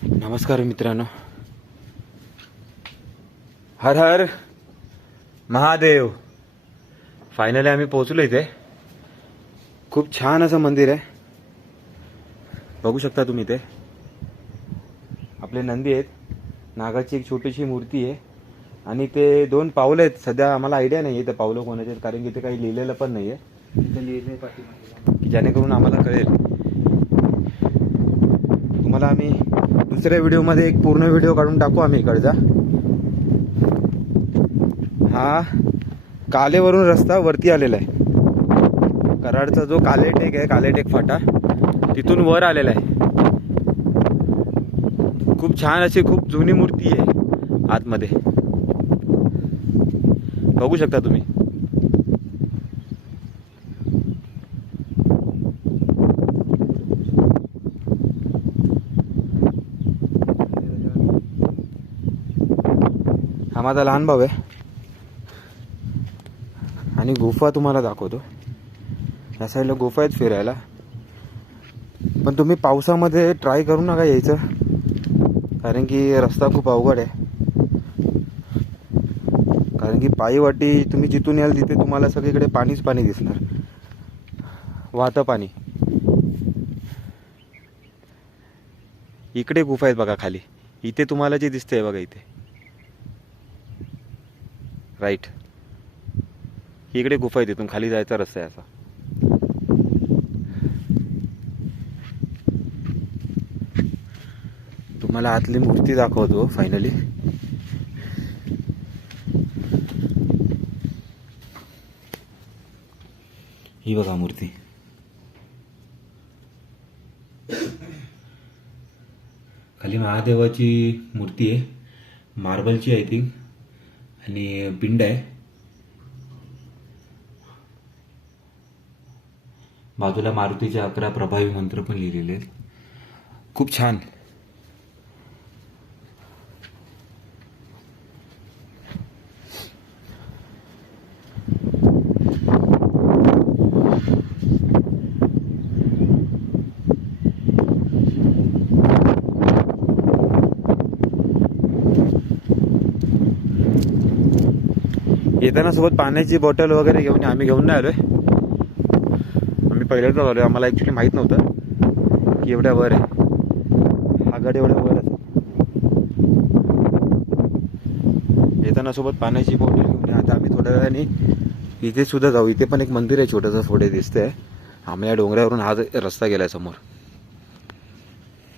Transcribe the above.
नमस्कार मित्रांनो, हर हर महादेव. फायनली आम्ही पोहोचलो इथे. खूप छान असं मंदिर आहे, बघू शकता तुम्ही. इथे आपले नंदी आहेत, नागाची एक छोटीशी मूर्ती आहे आणि ते 2 पावलं आहेत. सध्या आम्हाला आयडिया नाही आहे ते पावलं कोणाचे आहेत, कारण की ते काही लिहिलेलं पण नाही आहे. ते लिहिलंय पाठीमागे की जेणेकरून आम्हाला कळेल. तुम्हाला आम्ही दुसऱ्या व्हिडिओमध्ये एक पूर्ण व्हिडिओ काढून टाकू आम्ही इकडचा. हा कालेवरून रस्ता वरती आलेला आहे. कराडचा जो कालेटेक आहे, कालेटेक फाटा, तिथून वर आलेला आहे. खूप छान अशी खूप जुनी मूर्ती आहे आतमध्ये, बघू शकता तुम्ही. हा माझा लहान भाऊ आहे आणि गुफा तुम्हाला दाखवतो. या साईडला गुफा आहेत फिरायला, पण तुम्ही पावसामध्ये ट्राय करू नका यायचं, कारण की रस्ता खूप अवघड आहे. कारण की पायी वाटी तुम्ही जिथून याल तिथे तुम्हाला सगळीकडे पाणीच पाणी दिसणार, वाहतं पाणी. इकडे गुफा आहेत बघा खाली. इथे तुम्हाला जे दिसतंय बघा इथे राईट, इकडे गुफा आहे. तिथून खाली जायचा रस्ता आहे असा. तुम्हाला आतली मूर्ती दाखवतो फायनली. ही बघा मूर्ती. खाली महादेवाची मूर्ती आहे, मार्बलची आय थिंक, आणि पिंड आहे. बाजूला मारुतीचे 11 प्रभावी मंत्र पण लिहिलेले आहेत. खूप छान. येताना सोबत पाण्याची बॉटल वगैरे घेऊन आम्ही घेऊन नाही आलोय. आम्ही पहिल्यांदाच आलोय. आम्हाला ॲक्च्युली माहीत नव्हतं की एवढ्या वर आहे हा गड, एवढ्या वर आहे. येताना सोबत पाण्याची बॉटल घेऊन. आता आम्ही थोड्या वेळाने इथे सुद्धा जाऊ. इथे पण एक मंदिर आहे छोटंसं, पुढे दिसतंय. आम्ही या डोंगरावरून हा रस्ता गेलाय समोर.